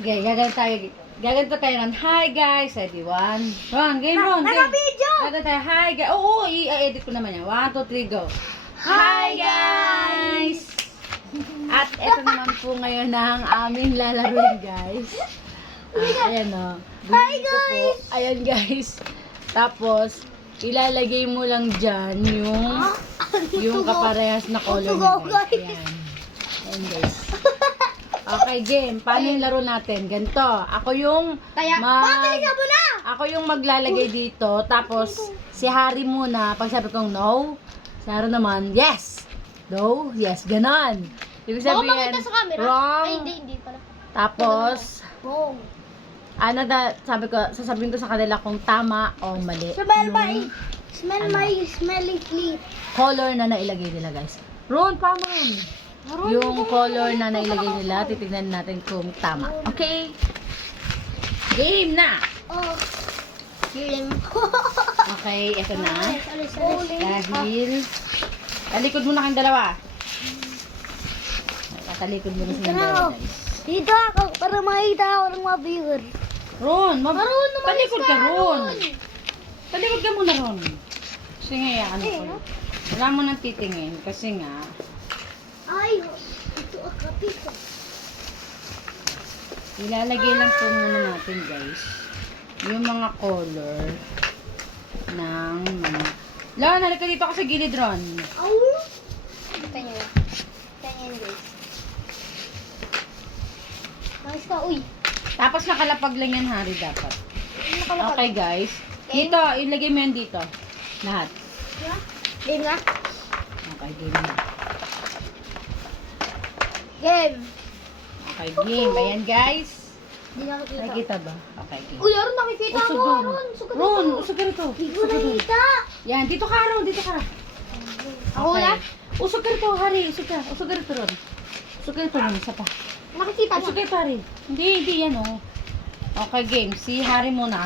Okay, gaganto tayo ng hi guys. Ready, one. Ron, game Ron. Naka-video! Gaganto tayo, hi guys. Oo, i-edit ko naman yan. 1, 2, 3, go. Hi guys! At eto naman po ngayon ang aming lalaroin guys. Ayan o. Hi guys! Ayan guys. Tapos, ilalagay mo lang dyan yung kaparehas na color na guys. Ayan. Ayan guys. Okay, game. Paano yung laro natin? Ganito. Ako yung ako yung maglalagay dito. Tapos, si Harry muna. Pag sabi kong no, si Harry naman, yes. No, yes. Ganon. Ibig sabihin, wrong. Ay, hindi pala. Tapos, Wrong. sasabihin ko sa kanila kung tama o mali. Smell my smelly feet. Color na nailagay nila, guys. Ron, paano yun? Yung color na nailagay nila, titignan natin kung tama. Okay? Game na! Oh. Game. Okay, eto na. Alis. Dahil, talikod muna kayong dalawa. Talikod muna sa dalawa, guys. Dito ako para makita ako ng mga viewer. Ron, talikod ka, Ron. Talikod ka muna, Ron. Kasi nga, ano ko. Wala mo nang titingin kasi nga, Ay, ito ang kapito. ilalagay lang po muna natin guys yung mga color ng mga Lon, halika dito ka sa gilid, Ron. Au! Tingnan nyo. Tingnan nyo guys. Nice ka, uy. Tapos nakalapag lang yan, Harry, dapat. Nakalapag. Okay guys, dito, ilagay mo yan dito lahat. Game na? Okay, game na. Game. Okay, game. Ayan guys, Hindi nakikita. nakikita ba? Okay, game. Uy, Aaron, nakikita Usog mo, doon. Aaron. Sugat Ron, ito. usog ka rito. Hindi ko Usog ka doon. nakikita. Yan, dito ka, Ron, dito ka. Ako na? Usog ka rito, Harry. Usog ka rito, Ron. Usog ka rito, Ron. Isa pa. Nakikita Usog ka niya. rito, Harry. Hindi yan, oh. Okay, game. Si Harry muna.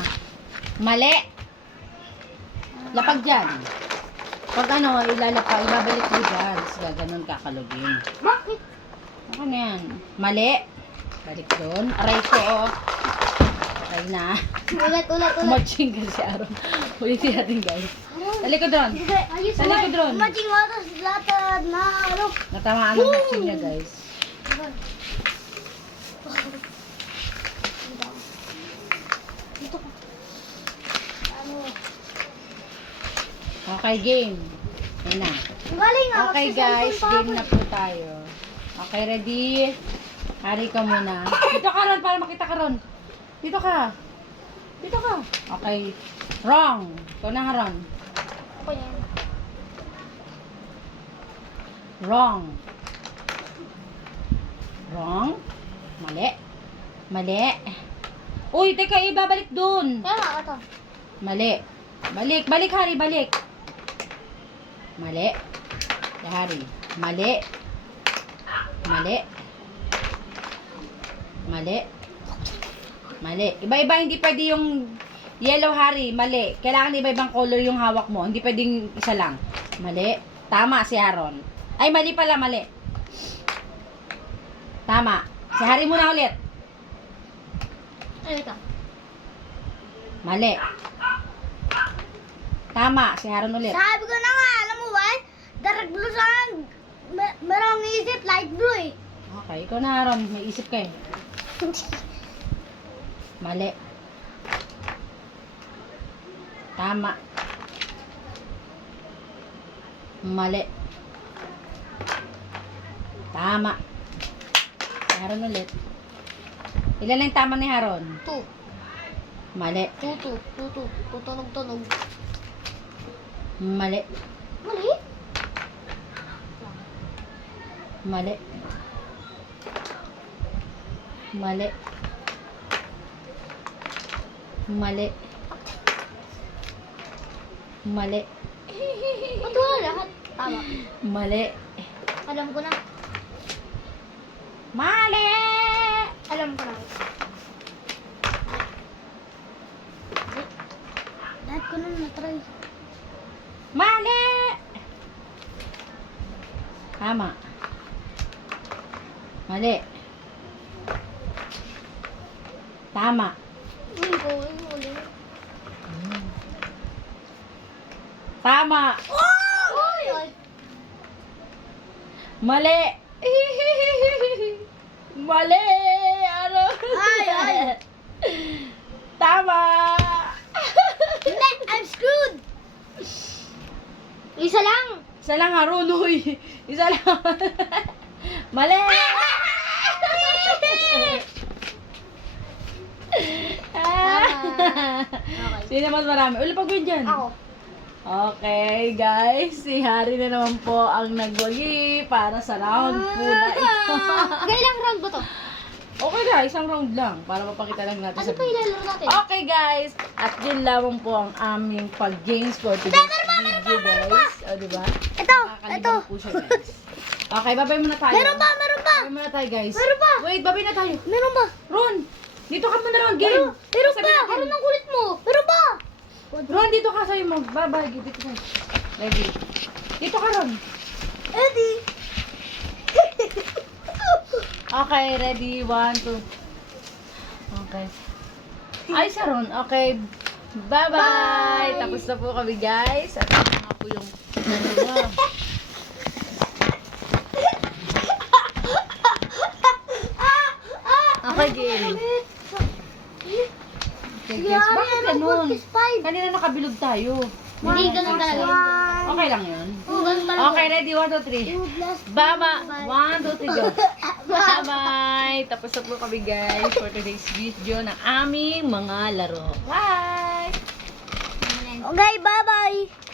Mali. Lapag dyan. Pag ano, ibabalik mo dyan. Gaganon kakalugin. Bakit? Ano na yan? Mali. Balik doon. Aray ko, oh. Okay na. Ulit. Matching ka si Aaron. Ulitin natin, guys. Talikod doon. Ayos Talikod mo. Ron. Matching oras lahat na ano. Natamaan ang matching niya, guys. Dito ka. Ano? Okay, game. Ayan na. Ang galing nga. Okay, guys. Game na po tayo. Okay, ready? Hari ka muna. Dito ka, Ron, para makita ka, Ron. Dito ka. Dito ka. Okay. Wrong. Ikaw na, Ron. Ako yan. Wrong. Wrong. Mali. Mali. Uy, teka, ibabalik dun. Kaya nga, ito. Mali. Balik, Hari, balik. Mali. Ya, Hari. Mali. Mali. Mali. Mali. Iba-iba, hindi pwede yung yellow, Hari. Mali. Kailangan iba-ibang color yung hawak mo. Hindi pwedeng isa lang. Mali. Tama si Aaron. Ay, mali pala, mali. Tama. Si Hari muna ulit. Ano ito? Mali. Tama, si Aaron ulit. Sabi ko na nga, alam mo ba? Dark blue saan? Merong isip light blue eh. Okay, ikaw na, Aaron. May isip ka eh. Mali. Tama. Mali. Tama. Si Aaron ulit. Ilan lang yung tama ni Aaron? 2. Mali. 2. Tutunog. Mali. Mali? Mali. Mali. Mali. Mali. Ba't wala lahat? Tama. Mali. Alam ko na. Mali! Alam ko na. Lahat ko na na-try. Mali! Tama. Mali. Tama. Tama. Oy! Mali. Mali. Ano? Ay. Tama. Hindi, I'm screwed. Isa lang. Isa lang Haron, hoy. Isa lang. Mali. Sino mas marami? Uli pag dyan. Ako. Okay, guys. Si Harry na naman po ang nagwagi para sa round po na ito. Kailang round ba to? Okay na, isang round lang para mapakita lang natin Ano pa video. ilalaro natin? Okay, guys. At yun lamang po ang aming pag-games for today's video, guys. O, diba? Ito. Nakakalimutan po siya, guys. Okay, babay muna tayo. Meron pa. Babay muna tayo, guys. Meron pa. Wait, babay na tayo. Meron ba? Ron, dito ka muna, Ron. Game. Meron Sabi pa. natin. Meron ang kulit mo. Meron pa. Ron, dito ka sa'yo. Magbabay. Dito ka. Ready. Dito ka, Ron. Eddie. Okay, ready. 1, 2. Okay. Ay, siya, Ron. Okay. Bye-bye. Bye. Tapos na po kami, guys. At ito nga po yung dalawa. Okay, game. Okay, guys. Bakit ganun? Kanina nakabilog tayo. Hindi, ganun talaga. Okay lang yun. Oo, ganun talaga. Okay, ready? 1, 2, 3. Bye-bye. 1, 2, 3, go. Bye-bye. Tapos na po kami, guys, for today's video ng aming mga laro. Bye! Okay, bye-bye.